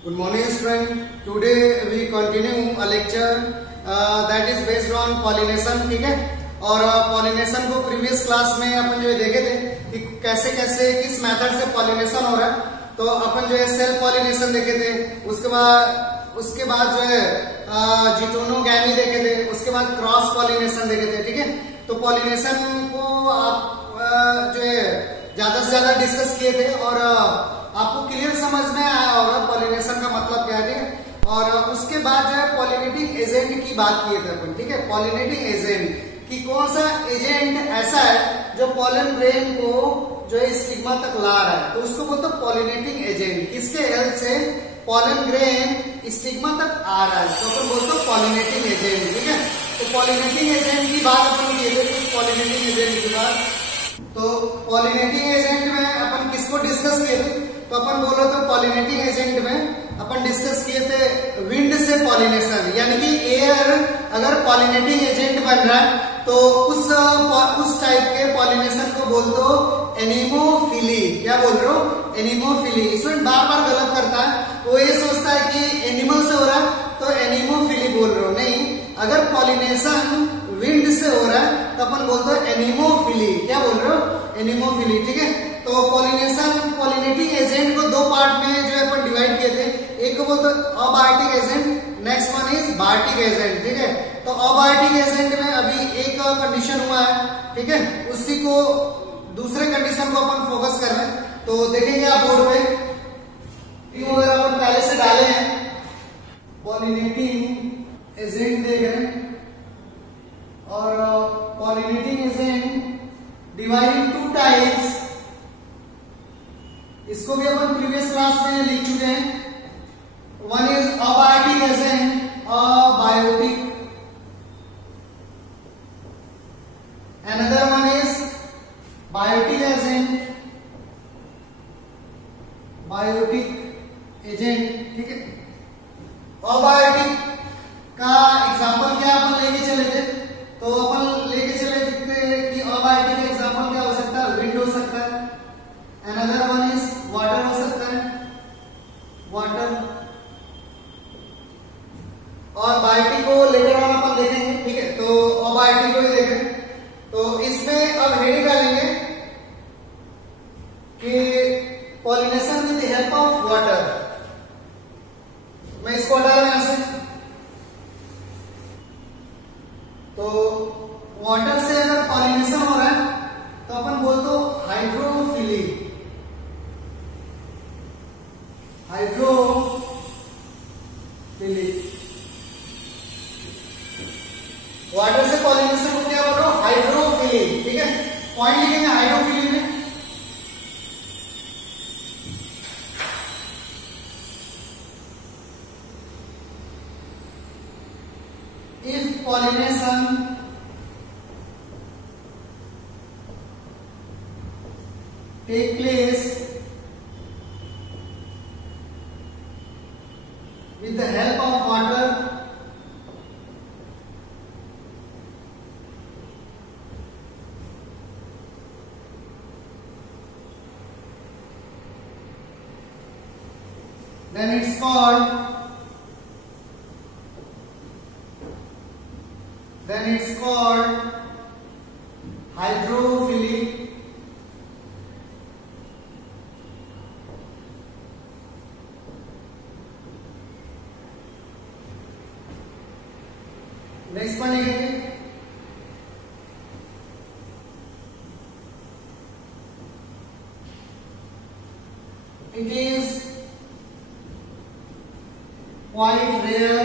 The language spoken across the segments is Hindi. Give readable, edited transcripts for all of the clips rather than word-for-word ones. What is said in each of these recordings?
Good morning student. Today we continue a lecture that is based on pollination. ठीक है, और pollination को प्रीवियस क्लास में अपन जो देखे थे कि कैसे कैसे किस मेथड से pollination हो रहा है। तो अपन जो है सेल्फ पॉलिनेशन देखे थे, उसके बाद जो है जिटोनोगैमी देखे थे, उसके बाद क्रॉस पॉलिनेशन देखे थे। ठीक है, तो पॉलिनेशन को आप जो है ज्यादा से ज्यादा डिस्कस किए थे और आपको क्लियर समझ में आया होगा पॉलिनेशन का मतलब क्या है। और उसके बाद जो है पॉलिनेटिंग एजेंट की बात किए थे अपन। ठीक है, पॉलिनेटिंग एजेंट कि कौन सा एजेंट ऐसा है जो पॉलन ग्रेन को जो है स्टिग्मा तक ला रहा है, तो उसको बोलते हैं पॉलिनेटिंग एजेंट। किसके हेल्प से पॉलन ग्रेन स्टिग्मा तक आ रहा है, तो अपन बोलते हैं पॉलिनेटिंग एजेंट। ठीक है, तो पॉलिनेटिंग एजेंट की बात अपन किए थे। पॉलिनेटिंग एजेंट की बात, तो पॉलिनेटिंग एजेंट में अपन किसको डिस्कस किए थे, तो अपन बोलो तो पॉलिनेटिंग एजेंट में अपन डिस्कस किए थे विंड से पॉलिनेशन, यानी कि एयर अगर पॉलिनेटिंग एजेंट बन रहा है तो उस टाइप के पॉलिनेशन को बोल दो एनिमोफिली। क्या बोल रहे हो? एनिमोफिली। इसमें बार बार गलत करता है, वो ये सोचता है कि एनिमल से हो रहा है तो एनिमोफिली बोल रहे हो। नहीं, अगर पॉलिनेशन विंड से हो रहा है तो अपन बोलते हैं एनिमोफिली। क्या बोल रहे हो? एनिमोफिली। ठीक है, तो पॉलिनेटिंग एजेंट को दो पार्ट में जो है अपन डिवाइड किए थे। एक को बोलते हैं abiotic agent, next one is biotic agent. ठीक है, तो अबायोटिक एजेंट में अभी एक कंडीशन हुआ है। ठीक है, उसी को दूसरे कंडीशन को अपन फोकस कर रहे हैं। तो देखेंगे आप बोर्ड पे, अगर अपन पहले से डाले हैं पॉलिनेटिंग एजेंट देख रहे हैं, और pollinating agent divide into types. इसको भी अपन प्रीवियस क्लास में लिख चुके हैं। One is abiotic agent, abiotic. Another one is biotic agent, biotic agent. ठीक है, अबायोटिक का एग्जांपल क्या अपन लेके चले थे, तो अपन लेके चले थे कि अबायोटिक एग्जांपल क्या हो सकता है? विंड हो सकता है। अनदर वन इज वाटर हो सकता है, वाटर। और बायोटिक को लेकर वाला अपन देखेंगे। ठीक है, तो अबायोटिक को ही देखें। तो इसमें अब हेडिंग डालेंगे कि pollination with the help of water. मैं इसको हटा रहा हूं यहां से। तो वाटर से अगर पॉलिनेशन हो रहा है तो अपन बोल दो हाइड्रोफिली। हाइड्रोफिली, वाटर से पॉलिनेशन को क्या बोल रहा हूं? हाइड्रोफिली। ठीक है, पॉइंट लिखेंगे हाइड्रोफिली में। If pollination take place with the help of water, then it's called hydrophily. Next one लिखेंगे it is quite rare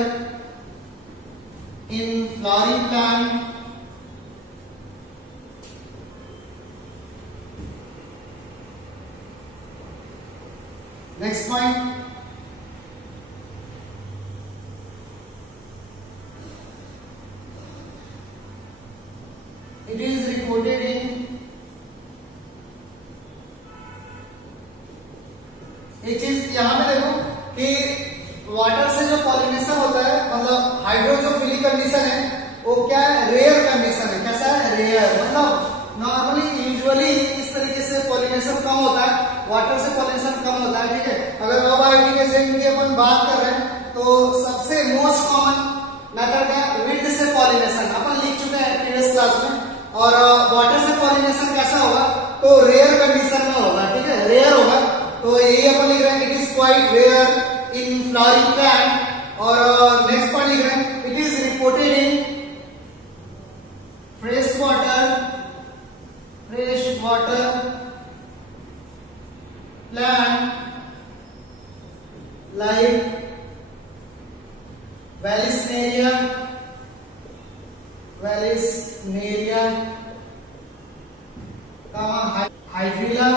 in flowering plant, next point it is recorded in एक चीज यहां पे देखो कि वाटर से जो पॉलिनेशन होता है, मतलब हाइड्रोजोफिली कंडीशन है, वो क्या है? रेयर कंडीशन है। कैसा है? रेयर। मतलब नॉर्मली यूजुअली इस तरीके से पॉलिनेशन कम होता है, वाटर से पॉलिनेशन कम होता है। ठीक है, अगर अबायोटिक एजेंट की अपन अपन बात कर रहे हैं तो सबसे मोस्ट कॉमन मेथड है विंड से पॉलिनेशन, अपन लिख चुके हैं प्रीवियस क्लास में। और वाटर से पॉलिनेशन कैसा होगा, तो रेयर कंडीशन में होगा, ठीक है, रेयर होगा। तो यही अपन लिख रहे हैं, it is quite rare in flowering plant. और नेक्स्ट पॉइंट लिख रहे हैं, it is reported in fresh water plant like Vallisneria, Hydrilla,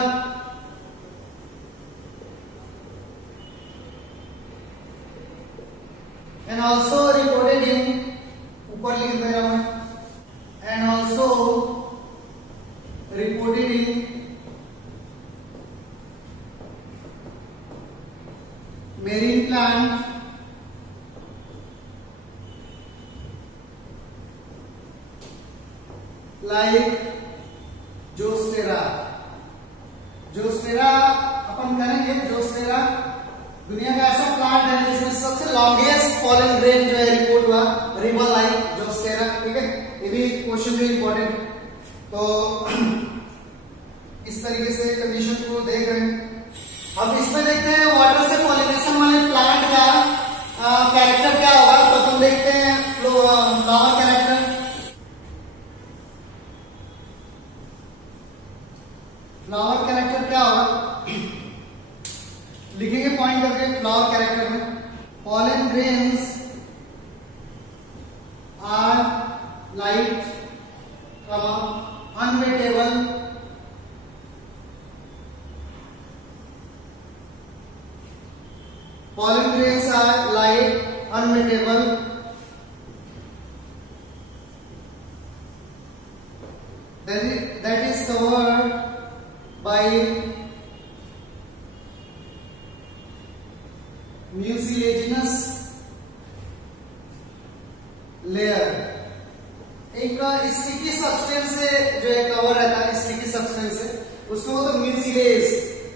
and also reported in ऊपर लिख दे रहा हूं, and also reported in marine plant like Zostera. Zostera अपन करेंगे, जोस्टेरा दुनिया का ऐसा प्लांट है जिसमें सबसे लॉन्गेस्ट पॉलन ग्रेन जो है रिपोर्ट हुआ, रिबन लाइक जोस्टेरा, ठीक है। ये भी क्वेश्चन में इंपॉर्टेंट। तो इस तरीके से कंडीशन को देख रहे हैं। अब इसमें देखते हैं वाटर से पॉलिनेशन वाले प्लांट का कैरेक्टर क्या होगा। तो अपन देखते हैं फ्लावर कैरेक्टर। फ्लावर कैरेक्टर क्या होगा, लिखेंगे पॉइंट करके फ्लावर कैरेक्टर में। Pollen grains are light, unwettable, pollen grains are light, unwettable, that is covered by mucilaginous layer। एक स्टिकी सब्सटेंस से जो है कवर रहता है, स्टिकी सब्सटेंस से, उसको तो म्यूसिलेज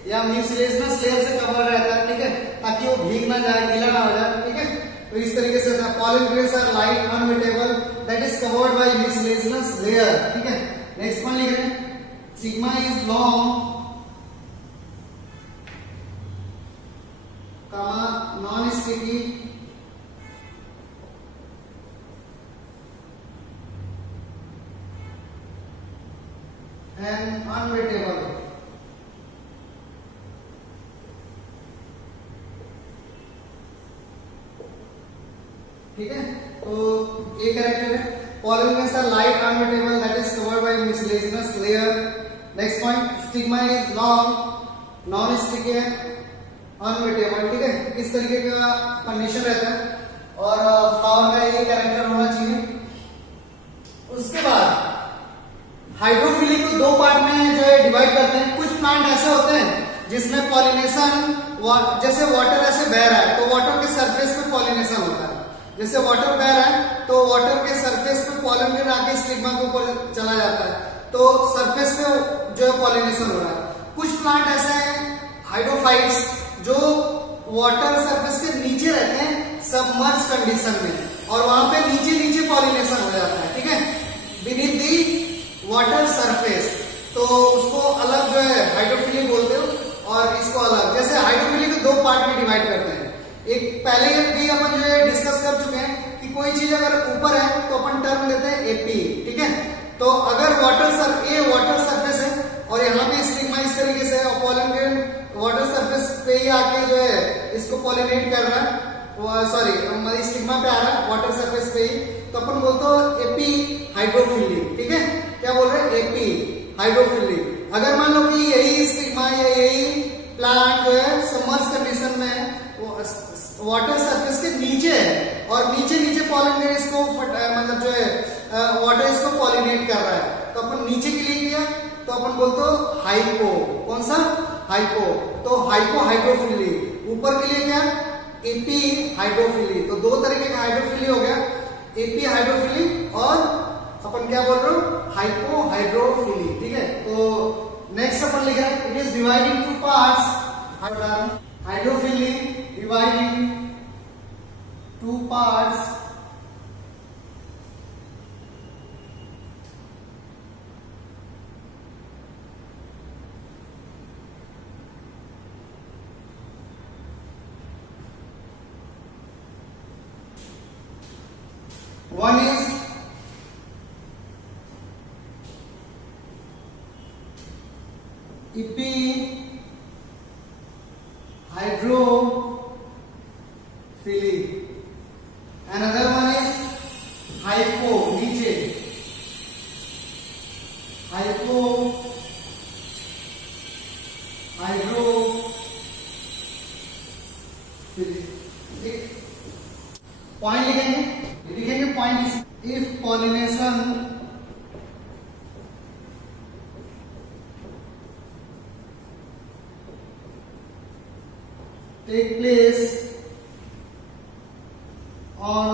या म्यूसिलेजिनस लेयर से कवर रहता है, ठीक है, ताकि वो भीग ना जाए, गीला ना हो जाए, ठीक है। तो इस तरीके से pollen grains are light, unwettable, that is covered by mucilaginous layer, ठीक है। नेक्स्ट वन लिख रहे हैं, sigma is long, non sticky, and unwettable। ठीक है, तो ये कैरेक्टर है। pollen grains are light, unwettable, that is covered by mucilaginous layer। Next point, stigma is long, non sticky है, अनवेटेबल, ठीक है। इस तरीके का कंडीशन रहता है और फ्लावर का ये कैरेक्टर होना चाहिए। उसके बाद हाइड्रोफिली को दो पार्ट में जो है डिवाइड करते हैं। कुछ प्लांट ऐसे होते हैं जिसमें पॉलिनेशन, जैसे वाटर ऐसे बह रहा है तो वाटर के सरफेस पे पॉलिनेशन होता है। जैसे वाटर बह रहा है तो वाटर के सरफेस पे पॉलन ग्रेन आके स्टिग्मा के ऊपर चला जाता है, तो सरफेस पे जो है पॉलिनेशन हो रहा है। कुछ प्लांट ऐसे हैं हाइड्रोफाइट्स जो वाटर सरफेस के नीचे रहते हैं सबमर्ज कंडीशन में, और वहां पे नीचे नीचे पॉलिनेशन हो जाता है, ठीक है, बीनीथ दी वाटर सरफेस। तो उसको अलग जो है हाइड्रोफिली बोलते हो, और इसको अलग। जैसे हाइड्रोफिली को दो पार्ट में डिवाइड करते हैं। एक पहले भी अपन जो है डिस्कस कर चुके हैं कि कोई चीज अगर ऊपर है तो अपन टर्म लेते हैं एपी, ठीक है। तो अगर वाटर सरफेस है और यहाँ पे स्टिग्मा इस तरीके से है और पॉलन ग्रेन वाटर सरफेस पे ही आके जो है इसको पॉलिनेट कर रहा है, सॉरी स्टिग्मा पे आ रहा है वाटर सरफेस पे ही, तो अपन बोलते हो एपी हाइड्रोफिली, ठीक है। क्या बोल रहे हैं, एपी हाइड्रोफिली। अगर मान लो कि यही स्टिग्मा या यही प्लांट जो है सबमर्ज कंडीशन में वाटर सरफेस के नीचे है और नीचे नीचे पॉलन ग्रेन इसको मतलब जो है वाटर इसको पॉलिनेट कर रहा है, तो अपन नीचे के लिए किया तो अपन बोलते हो हाइपो। कौन सा, हाइपो। तो हाइपो हाइड्रोफिली। ऊपर के लिए क्या, एपी हाइड्रोफिली। तो दो तरीके का हाइड्रोफिली हो गया, एपी हाइड्रोफिली और अपन क्या बोल रहे हो, हाइपो हाइड्रोफिली, ठीक है। तो नेक्स्ट अपन लिख रहे हैं, it is divided two parts, hydrophily divided One is epihydrophily. Another one is hypo, नीचे hypohydrophily. पॉइंट लिखेंगे point. If pollination take place on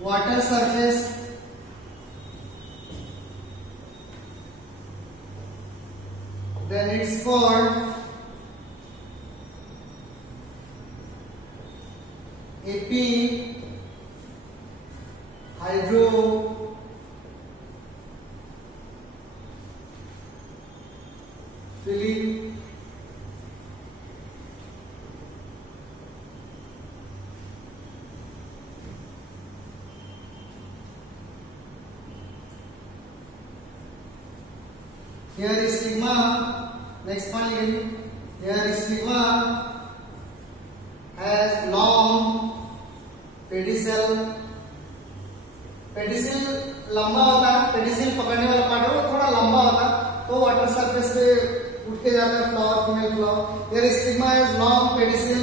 water surface, then it's called epihydrophily. Here is stigma. Next one again. Here is stigma has long pedicel. Pedicel लंबा होता है. पेडिसिल पकड़ने वाला पार्ट है वो थोड़ा लंबा होता है, तो वाटर सरफेस पे उठ के जाता है flower, female flower. Here is stigma has long pedicel.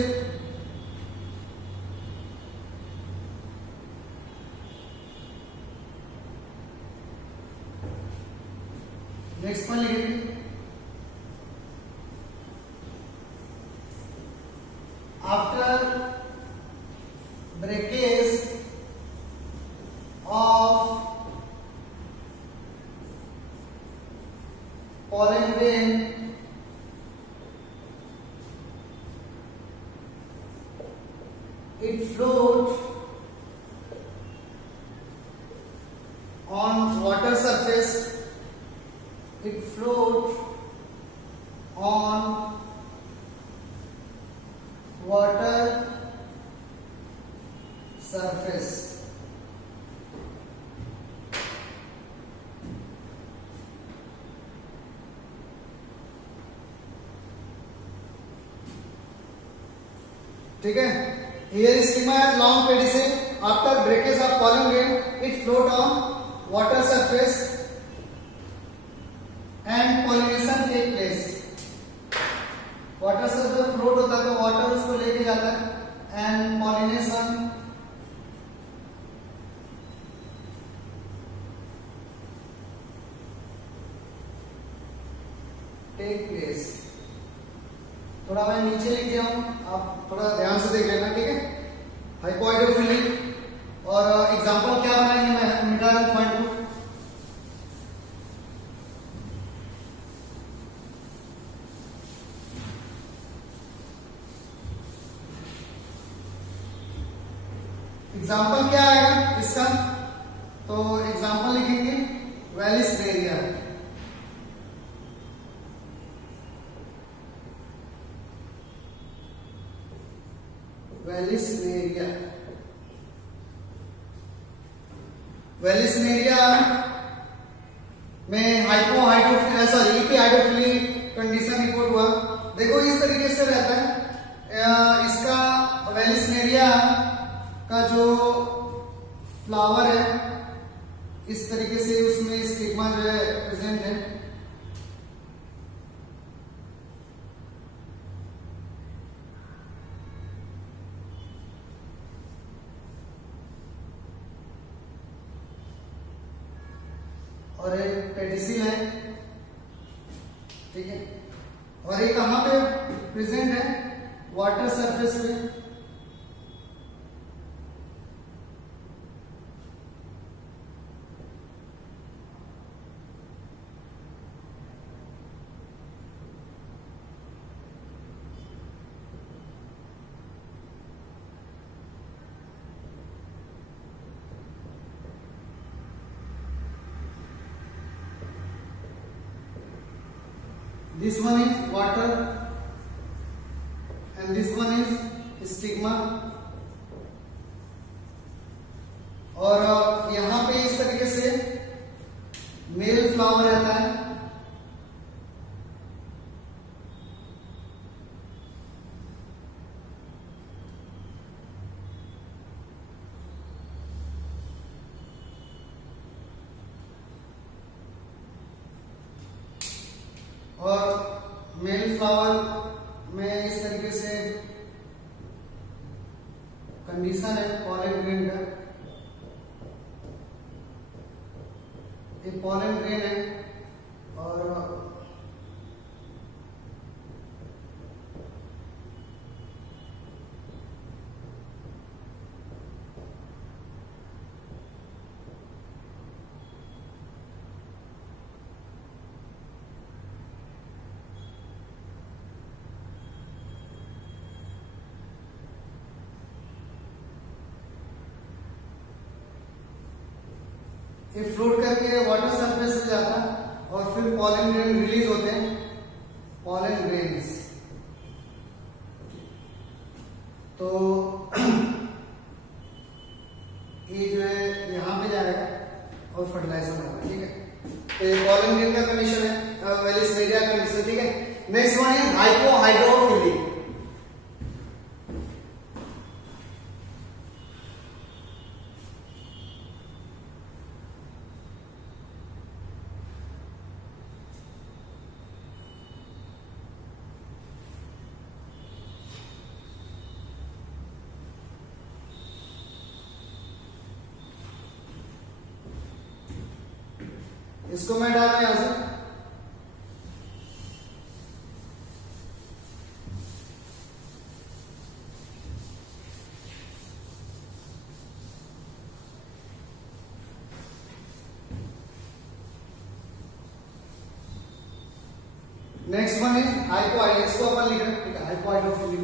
Next one लिखेंगे. After breakage of pollen grain, it floats on water surface. It floats on water surface. ठीक है. Here is stigma has long pedicel. After breakage of pollen grain, it float on water surface and pollination take place. Water surface float होता है तो वाटर उसको लेके जाता है एंड पॉलिनेशन टेक प्लेस. थोड़ा मैं नीचे लिख दिया हूं, आप थोड़ा ध्यान से देख लेना. ठीक है. हाइपोहाइड्रोफिली और एग्जांपल क्या बनाएंगे मैं मिटा दूं पॉइंट को. एग्जाम्पल क्या आएगा इसका, तो एग्जाम्पल लिखेंगे वेलिस्नेरिया. वेलिस्नेरिया में एपीहाइड्रोफिली कंडीशन रिपोर्ट हुआ. देखो इस तरीके से रहता है. इसका वेलिस्नेरिया का जो फ्लावर है इस तरीके से उसमें स्टिग्मा जो है प्रेजेंट है. और एक पेडिसिल है. ठीक है. और ये कहां पे प्रेजेंट है? वाटर सरफेस पे. This one is water and this one is stigma. और यहाँ पे इस तरीके से मेल फ्लावर रहता है, और मेल फ्लावर में इस तरीके से कंडीशन है पॉलन ग्रेन का, ये पॉलन ग्रेन है और ये फ्लोट करके वाटर सरफेस पे जाता है और फिर पॉलन ग्रेन रिलीज होते हैं, पॉलन ग्रेन्स। तो ये जो है यहाँ पे जाएगा और फर्टिलाइजर होगा, ठीक है। तो ये पॉलन ग्रेन का कंडीशन है, वेलिस्नेरिया कंडीशन, ठीक है। नेक्स्ट वन है हाइपोहाइड्रोफिली। इसको मैं डाल रहा हूं यहां से, नेक्स्ट वन है हाइपोहाइड्रो, इसको अपन लिख रहे हैं, ठीक है, हाइपोहाइड्रोफिली।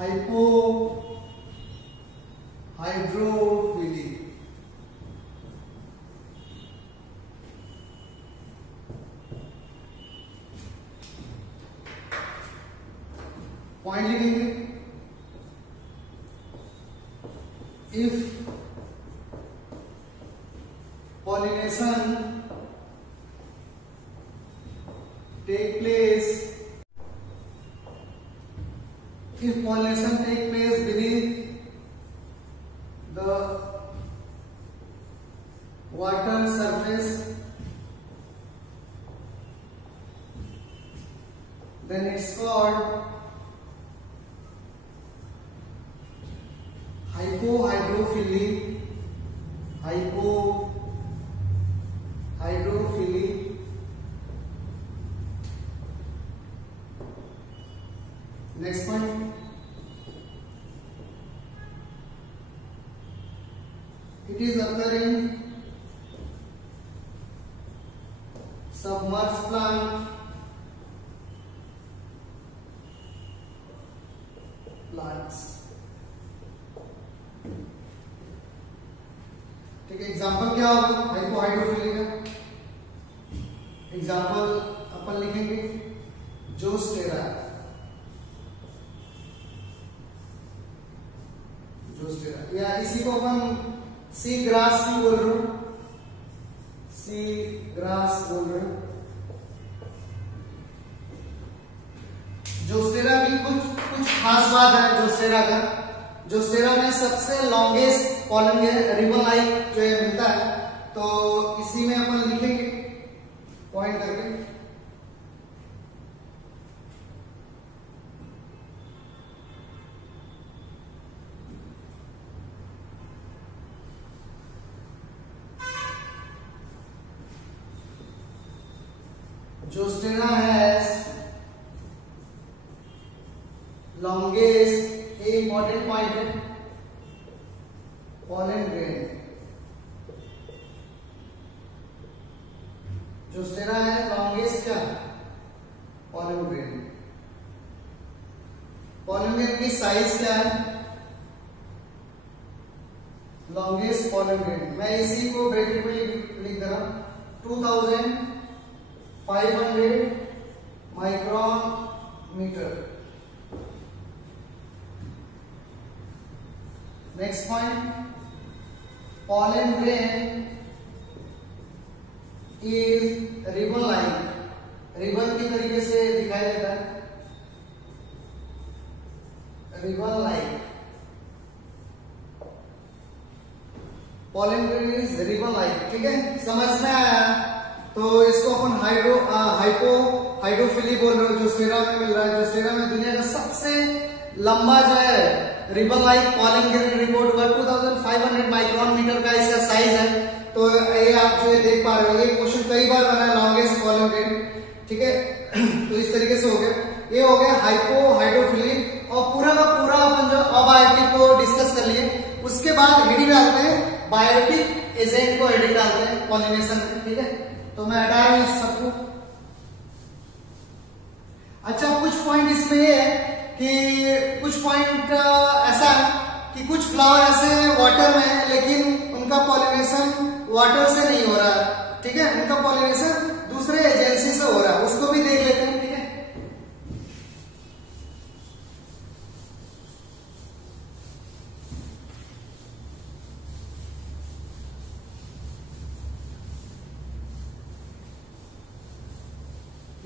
हाइपोहाइड्रोफिली पॉइंट लिखेंगे, if pollination take place, if pollination take place beneath the water surface, then it's called hypohydrophily. Hypohydrophily. Next point, it is occurring submerged plants, ठीक है। एग्जाम्पल क्या होगा हाइपोहाइड्रोफिली का? एग्जाम्पल अपन लिखेंगे जोस्टेरा, या इसी को अपन सी ग्रास भी बोल रहे हो, सी ग्रास बोल रहे हो। जोस्टेरा की कुछ खास बात है जोस्टेरा का। जोस्टेरा में सबसे लॉन्गेस्ट पॉलन रिबन लाइक जो है मिलता है, तो इसी में अपन लिखेंगे पॉइंट करके। Zostera has longest, a important point है pollen grain। जोस्टेरा है longest क्या pollen grain। pollen grain की साइज क्या है? लॉन्गेस्ट पॉलन ग्रेन, मैं इसी को ब्रैकेट में लिख दे रहा हूं 2500 micron metre. Next point, pollen grain is ribbon like, ribbon की तरीके से दिखाई देता है, ribbon like, pollen grain is ribbon like, ठीक है, समझ में आया? तो इसको अपन हाइड्रोफिली बोल रहे हो, जोस्टेरा में मिल रहा है। जोस्टेरा में दुनिया का सबसे लंबा जो है ribbon like pollen grain report हुआ, 2500 माइक्रोन मीटर का इसका साइज है। तो ये आप जो देख पा रहे हो, ये क्वेश्चन कई बार बना है, लॉन्गेस्ट पॉलन ग्रेन, ठीक है। तो इस तरीके से हो गया, ये हो गया हाइड्रोफिली। और पूरा का पूरा अपन जो अबायोटिक को डिस्कस कर लिए, उसके बाद हेडिंग डालते हैं बायोटिक एजेंट को, हेडिंग डालते हैं पॉलिनेशन में, ठीक है। तो मैं हटा रहा हूं इस सबको। अच्छा, कुछ पॉइंट इसमें ये है कि कुछ पॉइंट ऐसा है कि कुछ फ्लावर ऐसे वाटर में है, लेकिन उनका पॉलिनेशन वाटर से नहीं हो रहा है, ठीक है, उनका पॉलिनेशन दूसरे एजेंसी से हो रहा है, उसको भी देख लेते हैं, ठीक है।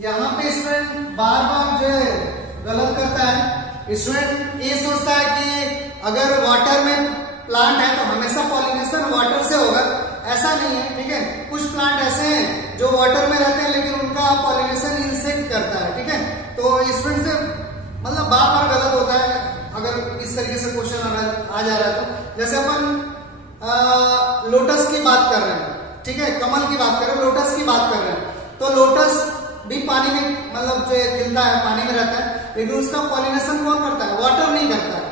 यहां पे स्टूडेंट बार बार जो है गलत करता है। स्टूडेंट ये सोचता है कि अगर वाटर में प्लांट है तो हमेशा पॉलिनेशन वाटर से होगा, ऐसा नहीं है, ठीक है। कुछ प्लांट ऐसे हैं जो वाटर में रहते हैं लेकिन उनका पॉलिनेशन इंसेक्ट करता है, ठीक है। तो स्टूडेंट से मतलब बार बार गलत होता है अगर इस तरीके से क्वेश्चन आ जा रहा है। तो जैसे अपन लोटस की बात कर रहे हैं, ठीक है, कमल की बात कर रहे हैं, लोटस की बात कर रहे हैं, तो लोटस भी पानी में मतलब जो खिलता है, पानी में रहता है, लेकिन उसका पॉलिनेशन कौन करता है? वाटर नहीं करता है,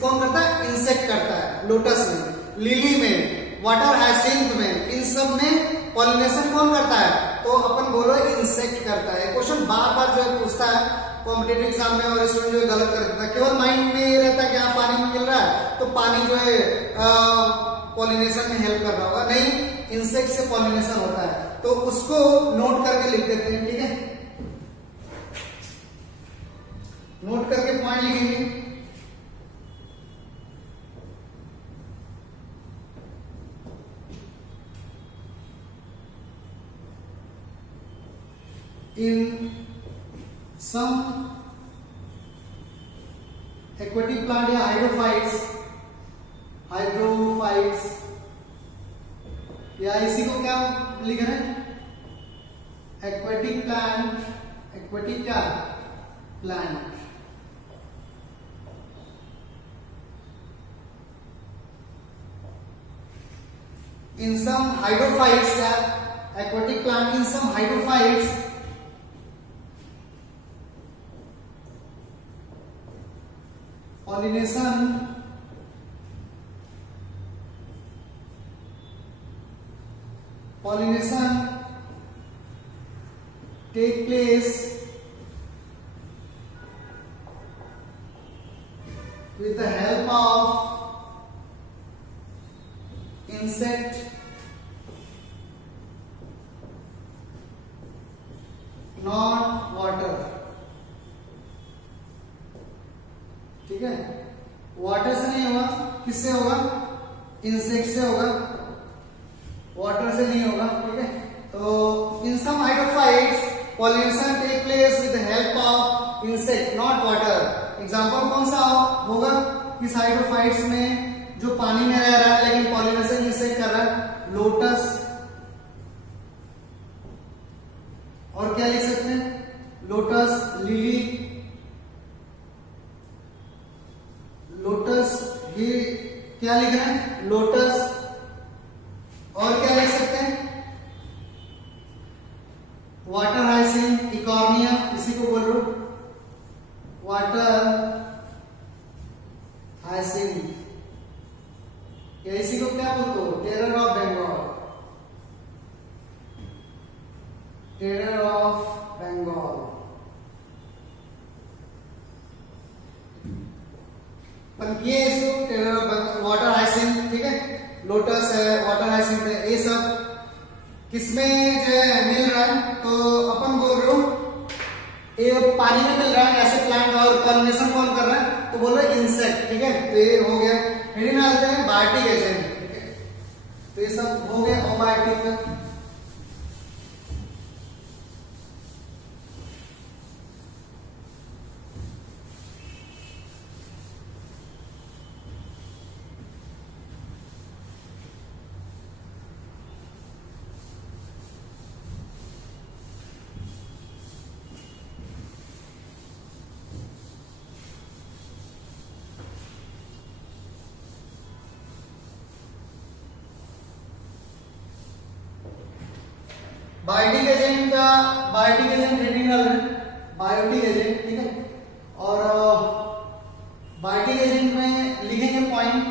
कौन करता है? इंसेक्ट करता है। लोटस में, लिली में, वाटर हाइसिंथ में, इन सब में पॉलिनेशन कौन करता है? तो अपन बोलो इंसेक्ट करता है। क्वेश्चन बार बार जो पूछता है कॉम्पिटेटिव एग्जाम में, और स्टूडेंट जो गलत कर देता है, केवल माइंड में ये रहता है कि हाँ पानी में मिल रहा है तो पानी जो है पॉलिनेशन में हेल्प कर रहा होगा, नहीं, इंसेक्ट से पॉलिनेशन होता है। तो उसको नोट करके लिख देते हैं, ठीक है, नोट करके पॉइंट लिखेंगे। In some aquatic plant या हाइड्रोफाइट्स या इसी को क्या लिख रहे हैं? एक्वेटिक प्लांट, एक्वेटिक क्या प्लांट, in some hydrophytes या aquatic plant, in some hydrophytes pollination take place with the help of insect, not water, ठीक है। वाटर से नहीं होगा, किससे होगा? इंसेक्ट से होगा, वाटर से नहीं होगा, ठीक है। तो in some hydrophytes pollination take place with the help of insect, not water. Example कौन सा होगा? इस हाइड्रोफाइट्स में जो पानी में रह रहा है लेकिन पॉलिनेशन इंसेक्ट कर रहा है, लोटस। और क्या लिख सकते हैं? लोटस, लिली, लोटस, ये क्या लिख रहे हैं? लोटस। और क्या लिख सकते हैं? वाटर हाइसिंथ, इकॉर्निया, इसी को बोल रहा हूं, वाटर हाइसिंथ, या इसी को क्या बोलते हो? Terror of Bengal, terror of Bengal. ये इसको टेरर ऑफ वाटर हाइसिंथ, ठीक है। लोटस है, वाटर हाइसिंथ है, ये सब किसमें जो है मिल रहा है? तो अपन बोल रहे हो ये पानी में मिल रहा है ऐसे प्लांट, और पॉलिनेशन कौन कर रहा है? तो बोल रहे इंसेक्ट। ठीक है, तो ये हो गया। फिर डालते हैं बायोटिक एजेंट। ठीक है, तो ये सब हो गया अबायोटिक का। बायोटिक एजेंट रेडी डाल रहे हैं, बायोटिक एजेंट। ठीक है, और बायोटिक एजेंट में लिखेंगे point,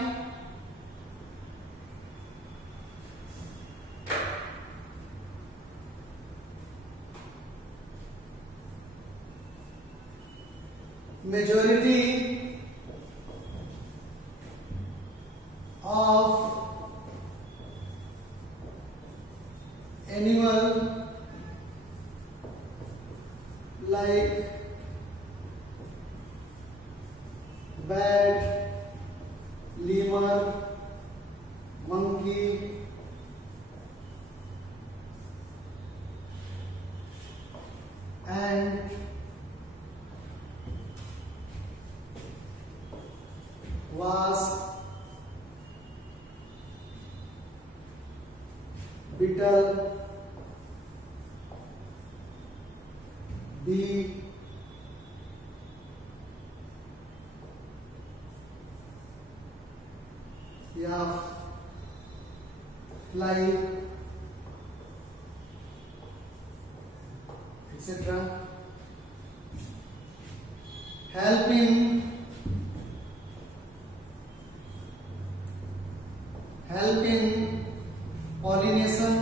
majority of animal like bat, lemur, monkey, ant, wasp, beetle, bee, या fly, etc. help in pollination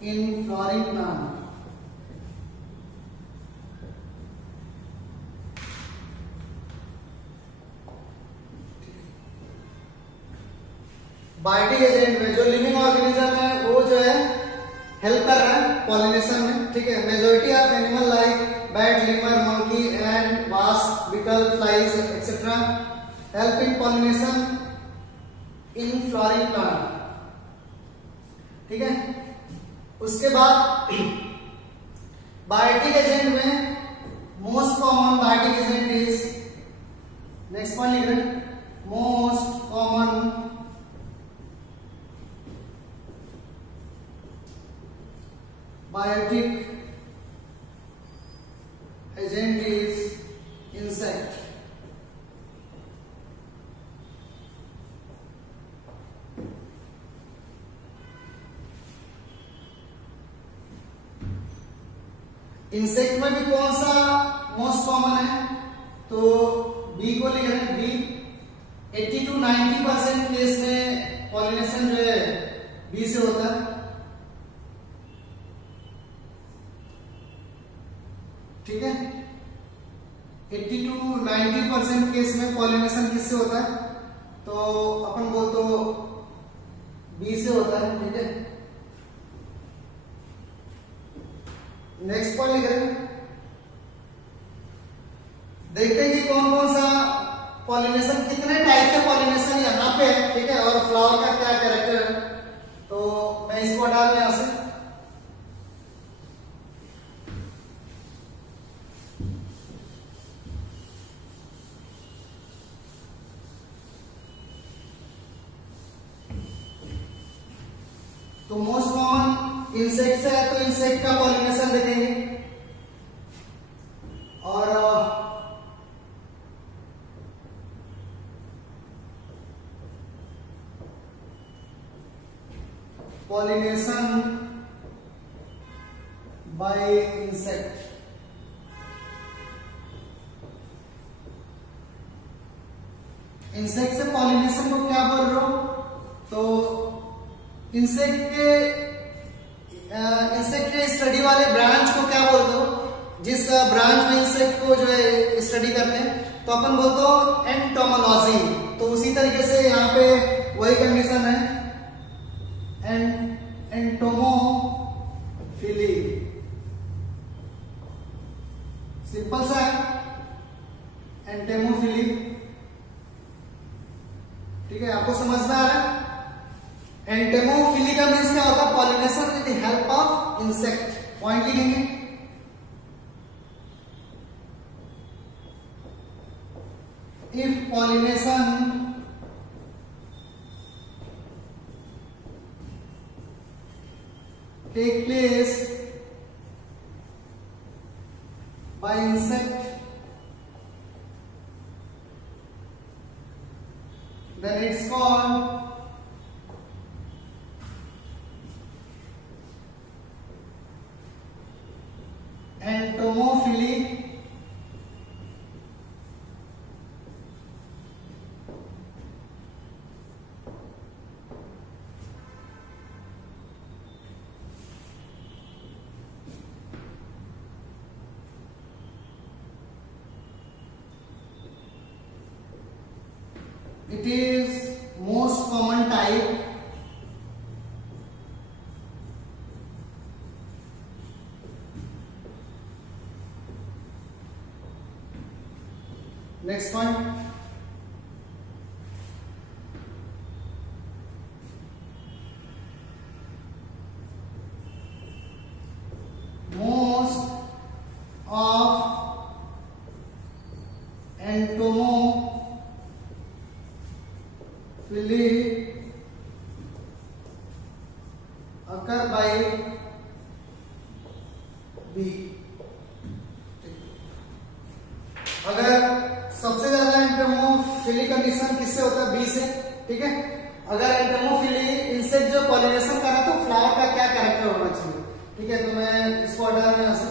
in flowering plant. Biotic agent में जो लिविंग ऑर्गेनिज्म है वो जो है हेल्प कर रहा है पॉलिनेशन में। ठीक है, majority of animal like bat, lemur, monkey and wasp, beetle, flies etcetera help in pollination in flowering plant. ठीक है, उसके बाद बायोटिक एजेंट में most common biotic agent is, next point लिख रहे हैं, most common biotic agent is insect. Insect में भी कौन सा मोस्ट कॉमन है? तो बी को लिख रहे हैं, बी। 80 to 90% केस में पॉलिनेशन जो है बी से होता है। ठीक है, 80 to 90% केस में पॉलिनेशन किससे होता है? तो अपन बोल तो बी से होता है। ठीक है, नेक्स्ट पॉइंट लिख रहे हैं, देखते हैं कि कौन कौन सा पॉलिनेशन, कितने टाइप से पॉलिनेशन यहाँ पे है। ठीक है, और फ्लावर का क्या कैरेक्टर है, तो मैं इसको हटा दूं यहां से। तो मोस्ट कॉमन इंसेक्ट्स है, तो इंसेक्ट का पॉलिनेशन देखेंगे। और पॉलिनेशन बाय इंसेक्ट, इंसेक्ट से पॉलिनेशन को क्या बोल रहे हो? तो इंसेक्ट के स्टडी वाले ब्रांच को क्या बोलते हो? जिस ब्रांच में इंसेक्ट को जो है स्टडी करते हैं तो अपन बोलते हो एंटोमोलॉजी। तो उसी तरीके से यहाँ पे वही कंडीशन है, एंटोमोफिली, सिंपल सा है एंटोमोफिली। ठीक है, आपको समझ में आ रहा है? एंटोमोफिली का मीन्स क्या होता है? Pollination with the help of insect. Point लिखेंगे, if pollination take place by insect, then it's called entomophily. It is most common type next point, most of entomophily occur by bee। अगर सबसे ज्यादा एंटोमोफिली कंडीशन किससे होता है? बी से। ठीक है, अगर एंटोमोफिली इंसेक्ट जो पॉलिनेशन कर रहा है तो फ्लावर का क्या कैरेक्टर होना चाहिए? ठीक है, तो मैं इसको हटा रहा हूं यहां से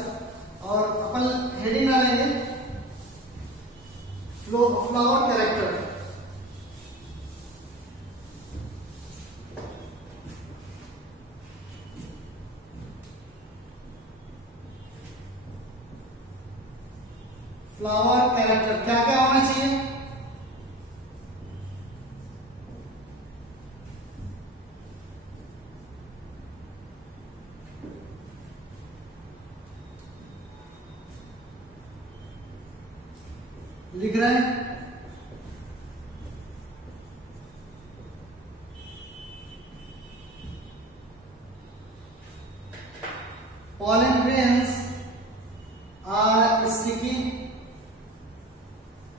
और अपन हेडिंग डालेंगे फ्लावर कैरेक्टर। फ्लावर कैरेक्टर क्या क्या होना चाहिए? लिख रहे हैं, pollen grains are sticky।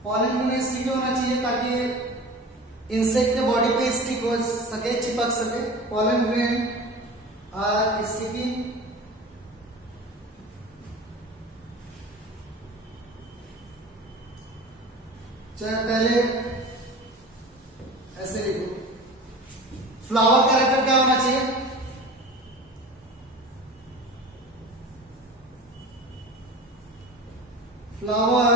Pollen grain sticky होना चाहिए ताकि इंसेक्ट के बॉडी पे स्टिक हो सके, चिपक सके। Pollen grain are sticky. चाहे पहले ऐसे लिखो, फ्लावर कैरेक्टर क्या होना चाहिए? Flower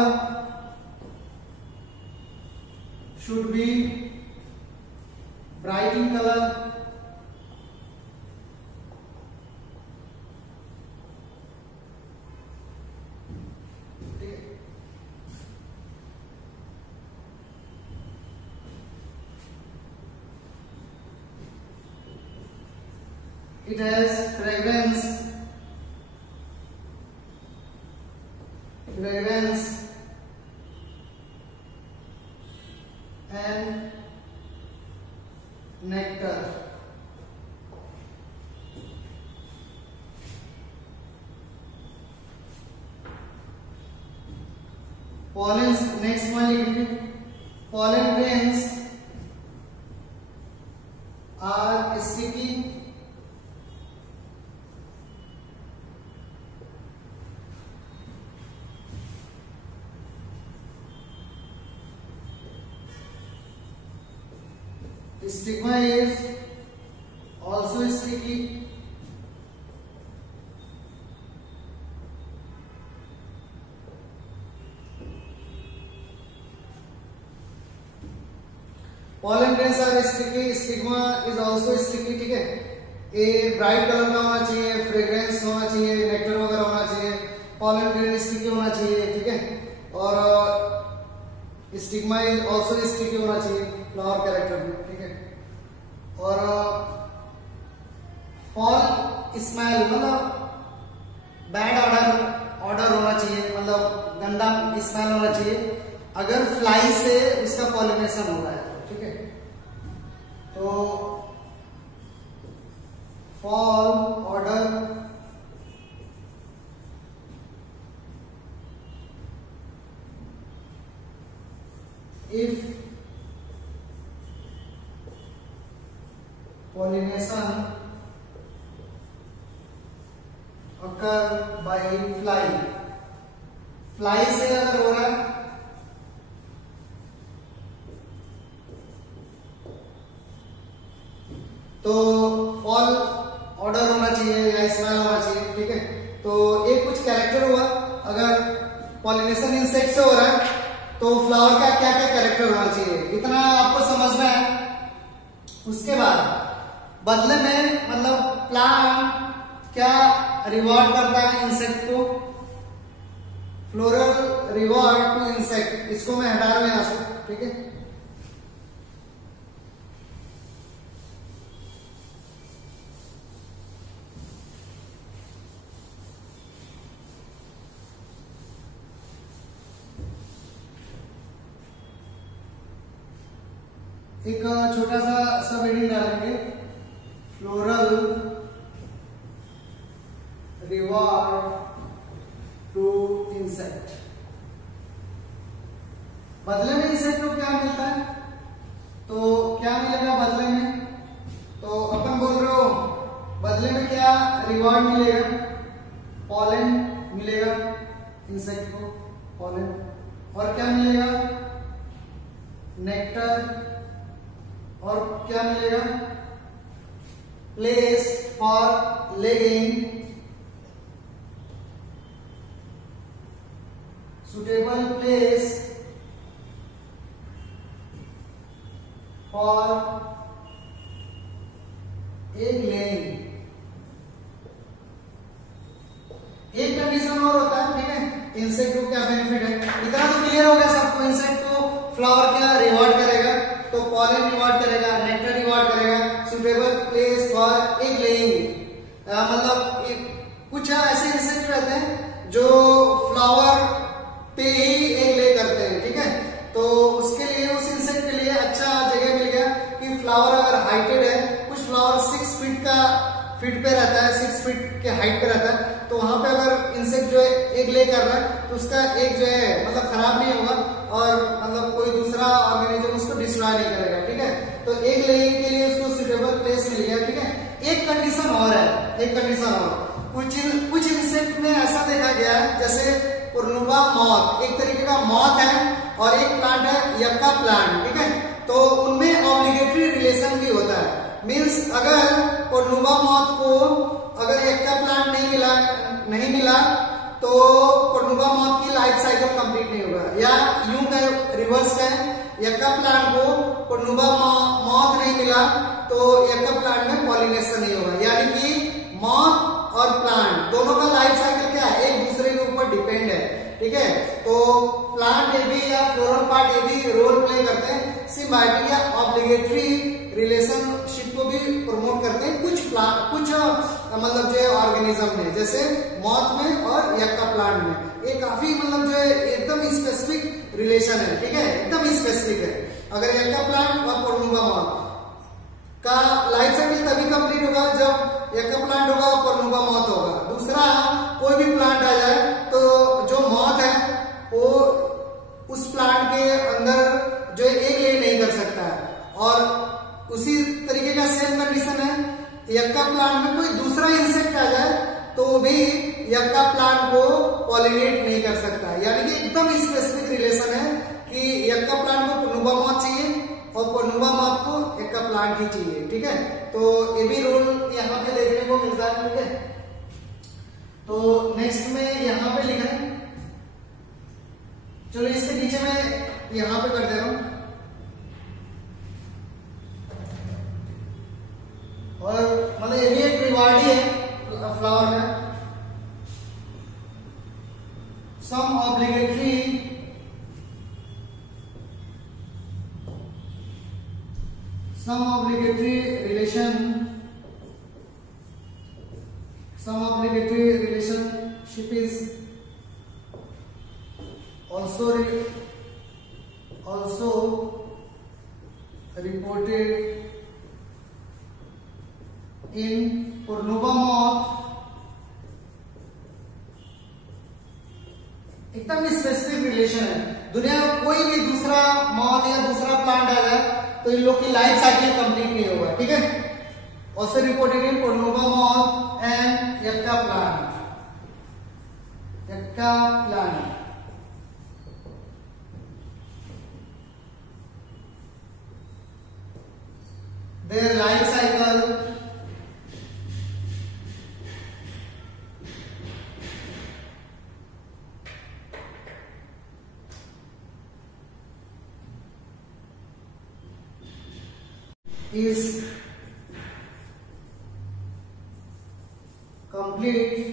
should be bright in color, it has fragrance and nectar। pollen, next one लिखेंगे, pollen grains are sticky stigma is also sticky। pollen grains are sticky, stigma is also sticky। ठीक है, ये ब्राइट कलर का होना चाहिए, फ्रेग्रेंस होना चाहिए, नेक्टर वगैरह होना चाहिए, pollen grain स्टिकी होना चाहिए। ठीक है, और स्टिग्मा इज ऑल्सो स्टिकी होना चाहिए फ्लावर कैरेक्टर में, ठीक है। और फॉल स्मेल मतलब बैड ऑर्डर होना चाहिए, मतलब गंदा स्मेल होना चाहिए अगर फ्लाई से उसका पॉलिनेशन हो रहा है, ठीक है। तो fall order if pollination occur by fly, fly से अगर हो रहा है तो फॉल ऑर्डर होना चाहिए या स्मेल होना चाहिए, ठीक है। तो एक कुछ कैरेक्टर हुआ, अगर पॉलिनेशन इंसेक्ट से हो रहा है तो फ्लावर का क्या क्या कैरेक्टर होना चाहिए, इतना आपको समझना है। उसके बाद बदले में मतलब प्लांट क्या रिवॉर्ड करता है इंसेक्ट को, फ्लोरल रिवॉर्ड टू इंसेक्ट, इसको मैं हटा रहा हूं यहां से, ठीक है। एक छोटा सा सब हेडिंग डालेंगे, फ्लोरल रिवॉर्ड टू इंसेक्ट। बदले में इंसेक्ट को क्या मिलता है, तो क्या मिलेगा बदले में, तो अपन बोल रहे हो बदले में क्या रिवॉर्ड मिलेगा, पॉलन मिलेगा इंसेक्ट को, पॉलन, और क्या मिलेगा नेक्टर, और क्या मिलेगा place for laying, suitable place for egg laying. एक कंडीशन और होता है, ठीक है, इंसेक्ट को क्या बेनिफिट है, इतना तो क्लियर हो गया सबको। इंसेक्ट को फ्लावर क्या रिवॉर्ड करेगा, तो पॉलन रिवॉर्ड करेगा, नेक्टर रिवॉर्ड करेगा, suitable place for egg laying. मतलब कुछ ऐसे इंसेक्ट रहते हैं जो फ्लावर पे ही एग ले करते हैं, ठीक है। तो उसके लिए, उस इंसेक्ट के लिए अच्छा जगह मिल गया कि फ्लावर अगर हाइटेड है, कुछ फ्लावर 6 फीट पे रहता है, 6 फीट के हाइट पे रहता है, तो वहां पे अगर इंसेक्ट जो है एग ले कर रहा है तो उसका एग जो है मतलब खराब नहीं होगा और मतलब कोई दूसरा ऑर्गेनिज्म उसको डिस्ट्रॉय नहीं करेगा, ठीक है। तो एग लेइंग के लिए उसको सुटेबल प्लेस मिल गया, ठीक है। एक कंडीशन और है, एक कंडीशन और, कुछ इंसेक्ट में ऐसा देखा गया है, जैसे पुरनुबा मॉथ, एक तरीके का मॉथ है और एक प्लांट है यक्का प्लांट, ठीक है। तो उनमें ऑब्लिगेटरी रिलेशन भी होता है, मीन्स अगर पुरनुबा मॉथ को अगर यक्का प्लांट नहीं मिला तो पुरनुबा मॉथ की लाइफ साइकिल कंप्लीट नहीं होगा, या यूं कहें रिवर्स कहें, यक्का प्लांट को पुरनुबा मॉथ नहीं मिला तो यक्का प्लांट में पॉलिनेशन नहीं होगा, यानी कि मॉथ और प्लांट दोनों का लाइफ साइकिल क्या है, एक दूसरे के ऊपर डिपेंड है, ठीक है। तो प्लांट ये भी या फ्लोरल पार्ट ये भी रोल प्ले करते हैं, सिम्बायोटिक या ऑब्लिगेटरी रिलेशनशिप को भी प्रमोट करते हैं कुछ मतलब जो ऑर्गेनिज्म में, जैसे मॉथ में और यक्का प्लांट में। ये काफी मतलब जो है एकदम स्पेसिफिक रिलेशन है, ठीक है, एकदम स्पेसिफिक है। अगर यक्का प्लांट और पुरनुबा मॉथ का लाइफ साइकिल तभी कंप्लीट होगा जब यक्का प्लांट होगा और पुरनुबा मॉथ होगा। दूसरा, कोई भी प्लांट आ जाए तो जो मॉथ है वो उस प्लांट के अंदर जो एक ले नहीं कर सकता है, और उसी तरीके का सेम कंडीशन है, यक्का प्लांट में कोई दूसरा इंसेक्ट आ जाए तो भी यक्का प्लांट को पॉलिनेट नहीं कर सकता, यानी कि एकदम स्पेसिफिक रिलेशन है कि यक्का प्लांट को पुरनुबा मॉथ चाहिए और पुरनुबा मॉथ को यक्का प्लांट ही चाहिए, ठीक है। तो ये भी रूल यहाँ पे देखने को मिलता है, ठीक है। तो नेक्स्ट में यहाँ पे लिखा है, चलो इसके नीचे मैं यहाँ पे कर दे रहा हूं, और मतलब ये भी एक रिवार्ड ही है फ्लावर का। सम obligatory some obligatory relationship is also reported in Purnova moth. एकदम स्पेसिफिक रिलेशन है, दुनिया में कोई भी दूसरा मॉथ या दूसरा प्लांट आ जाए तो इन लोग की लाइफ साइकिल कंप्लीट नहीं होगा, ठीक है। Also reported in Purnova moth and Yucca plant. Their life cycle is complete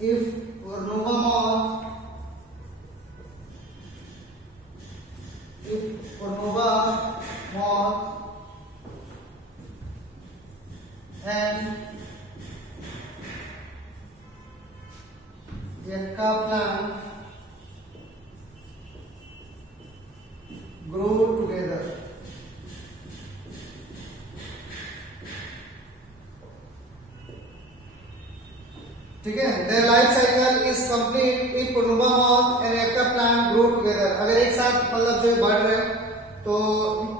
if Purnova moth and Yucca plant grow together. ठीक है, their life cycle is complete if Purnova moth and Yucca plant grow together. अगर एक साथ मतलब जो बढ़ रहे तो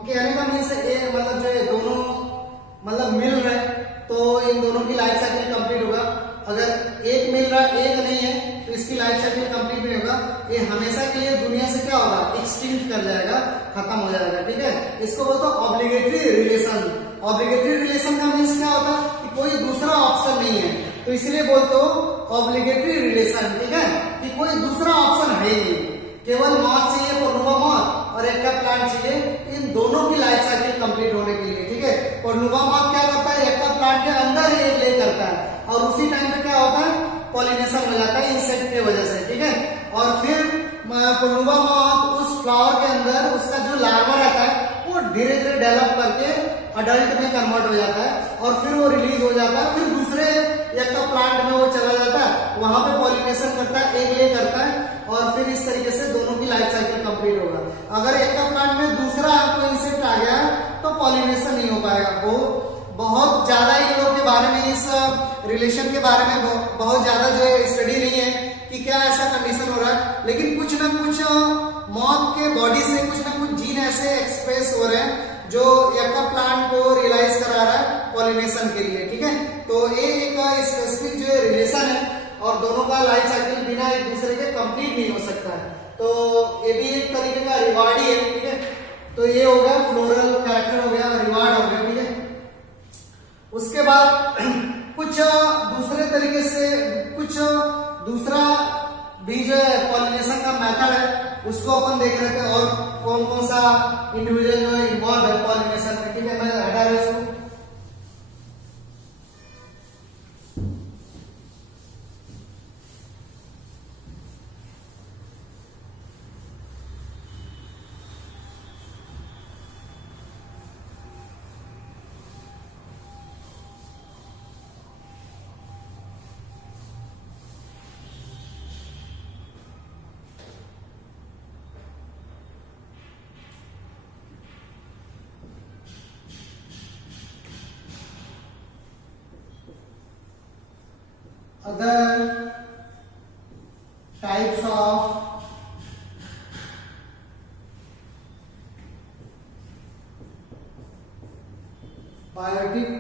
कहने का मीन्स मतलब जो दोनों मतलब मिल रहे तो इन दोनों की लाइफ साइकिल कंप्लीट होगा। अगर एक मिल रहा एक नहीं है तो इसकी लाइफ साइकिल कंप्लीट नहीं होगा, ये हमेशा के लिए दुनिया से क्या होगा, एक्सटिंक्ट कर जाएगा, खत्म हो जाएगा, ठीक है। इसको बोलते हैं ऑब्लिगेटरी रिलेशन। ऑब्लिगेटरी रिलेशन का मीन्स क्या होता है कि कोई दूसरा ऑप्शन नहीं है, तो इसलिए बोलते हो ऑब्लिगेटरी रिलेशन, ठीक है, कि कोई दूसरा ऑप्शन है ही नहीं, केवल मॉथ चाहिए Purnova moth और Yucca plant चाहिए इन दोनों की लाइफ साइकिल कंप्लीट होने के लिए, ठीक है। Purnova moth क्या करता है, Yucca plant के अंदर ही ले करता है और उसी टाइम पे क्या होता है, पॉलिनेशन हो जाता है इंसेक्ट के वजह से, ठीक है। और फिर Purnova moth उस फ्लावर के अंदर उसका जो लार्वा रहता है वो धीरे धीरे डेवलप करके अडल्ट में कन्वर्ट हो जाता है और फिर वो रिलीज हो जाता है, फिर दूसरे Yucca plant में वो चला जाता है, वहां पे पॉलिनेशन करता है, एक ले करता है और फिर इस तरीके से दोनों की लाइफ साइकिल कंप्लीट होगा। अगर Yucca plant में दूसरा कोई इंसेक्ट आ गया तो पॉलिनेशन नहीं हो पाएगा। वो बहुत ज्यादा इन लोग के बारे में, इस रिलेशन के बारे में बहुत ज्यादा जो है स्टडी नहीं है कि क्या ऐसा कंडीशन हो रहा है, लेकिन कुछ ना कुछ मॉथ के बॉडी से कुछ ना कुछ जीन ऐसे एक्सप्रेस हो रहे हैं जो Yucca plant को रियलाइज करा रहा है पॉलिनेशन के लिए, ठीक है। तो ये एक स्पेसिफिक जो रिलेशन है और दोनों का लाइफ साइकिल बिना एक दूसरे के कंप्लीट नहीं हो सकता है, तो ये भी एक तरीके का रिवार्ड ही है, ठीक है। तो ये हो गया फ्लोरल कैरेक्टर, हो गया रिवार्ड, हो गया, ठीक है। उसके बाद कुछ दूसरे तरीके से कुछ दूसरा भी जो है पॉलिनेशन का मेथड है उसको अपन देख रहे थे और कौन कौन सा इंडिविजुअल जो है इन्वॉल्व है पॉलिनेशन में, ठीक है। मैं हटा रहा हूं। Other types of biotic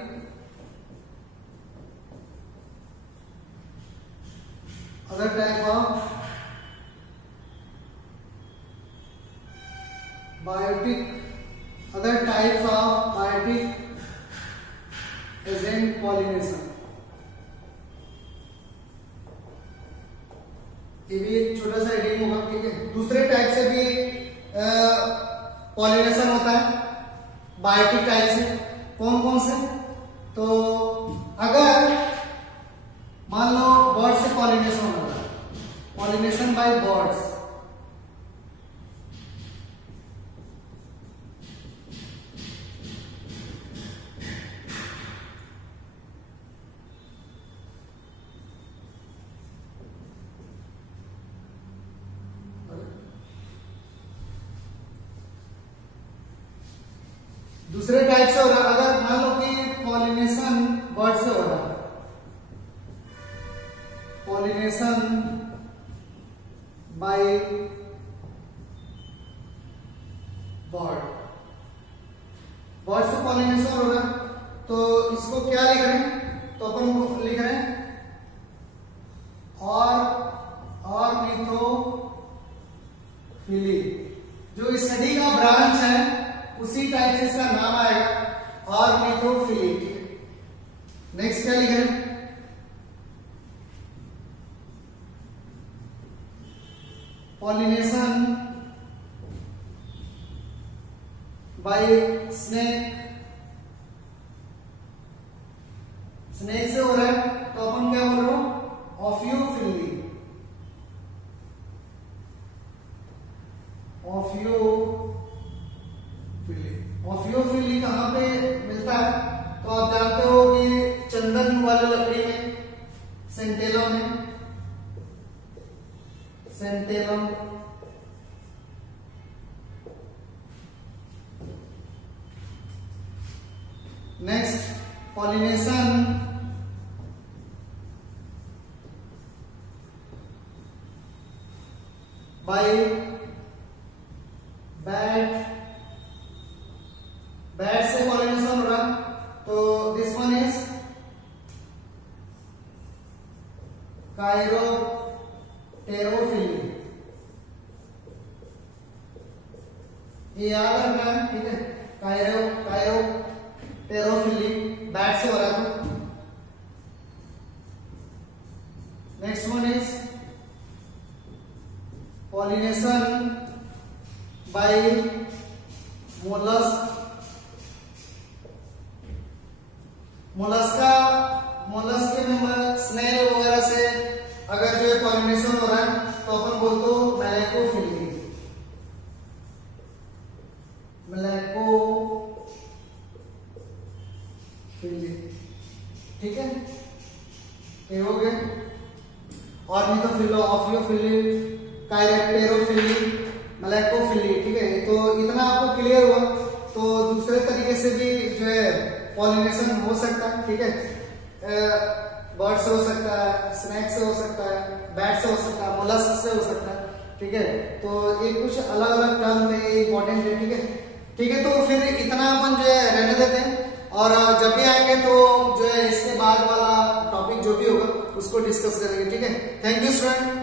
other type of biotic other types of biotic agent pollination. ये भी एक छोटा सा एडिंग होगा, ठीक है। दूसरे टाइप से भी पॉलिनेशन होता है बायोटिक टाइप से। कौन कौन से? तो अगर मान लो बर्ड से पॉलिनेशन होगा, पॉलिनेशन बाय बर्ड्स, दूसरे टाइप से हो रहा है। अगर मान लो कि पॉलिनेशन बर्ड से हो रहा है, पॉलिनेशन बाय बर्ड, बर्ड से पॉलिनेशन हो रहा है, तो इसको क्या लिख रहे हैं, तो अपन को लिख रहे हैं ऑर्निथोफिली। जो स्टडी का ब्रांच है उसी टाइप से इसका नाम आएगा ऑर्निथोफिली। नेक्स्ट क्या लिख रहे हैं, पॉलिनेशन बाय स्नेक, स्नेक से हो रहा है तो अपन क्या बोल रहे हो, ऑफियोफिली। ऑफियोफिली कहां पे मिलता है, तो आप जानते हो कि चंदन वाले लकड़ी में, सेंटेलम में, santalum. Next pollination by bat, bat से पॉलिनेशन हो रहा, तो दिस वन इज काइरोटेरोफिली। ये याद रखना है, ठीक है, काइरोटेरोफिली बैट से हो रहा था। Next one is pollination by mollusc. Mollusc के मेंबर स्नेल वगैरह से अगर जो है पॉलिनेशन हो रहा है तो अपन बोलते हो मेलेकोफिली। मेलेकोफिली, ठीक है, ये हो गए। ऑर्निथोफिली, ऑफियोफिली, काइरोटेरोफिली, मेलेकोफिली, ठीक है। तो इतना आपको क्लियर हुआ, तो दूसरे तरीके से भी जो है पॉलिनेशन हो सकता है, ठीक है, बर्ड से हो सकता है, स्नेक से हो सकता है, बैट से हो सकता है, मोलस्क से हो सकता है, ठीक है। तो ये कुछ अलग अलग टर्म है, इंपॉर्टेंट है, ठीक है, ठीक है। तो फिर इतना अपन जो है रहने देते हैं, और जब भी आएंगे तो जो है इसके बाद वाला टॉपिक जो भी होगा उसको डिस्कस करेंगे, ठीक है। Thank you student.